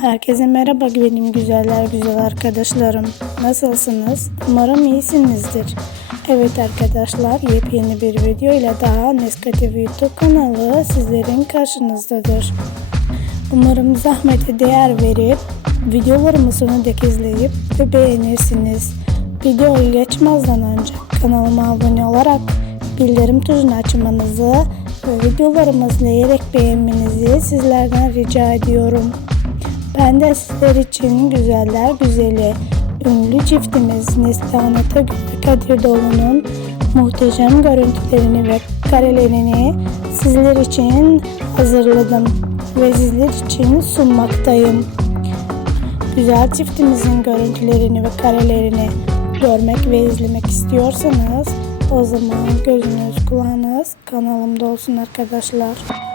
Herkese merhaba benim güzeller güzel arkadaşlarım. Nasılsınız? Umarım iyisinizdir. Evet arkadaşlar yepyeni bir video ile daha Neskatif YouTube kanalı sizlerin karşınızdadır. Umarım zahmete değer verip videolarımı sonuna izleyip ve beğenirsiniz. Videoyu geçmezden önce kanalıma abone olarak bildirim tuşunu açmanızı ve videolarımı izleyerek beğenmenizi sizlerden rica ediyorum. Ben de sizler için güzeller güzeli, ünlü çiftimiz Neslihan Atagül ve Kadir Doğulu'nun muhteşem görüntülerini ve karelerini sizler için hazırladım ve sizler için sunmaktayım. Güzel çiftimizin görüntülerini ve karelerini görmek ve izlemek istiyorsanız o zaman gözünüz kulağınız kanalımda olsun arkadaşlar.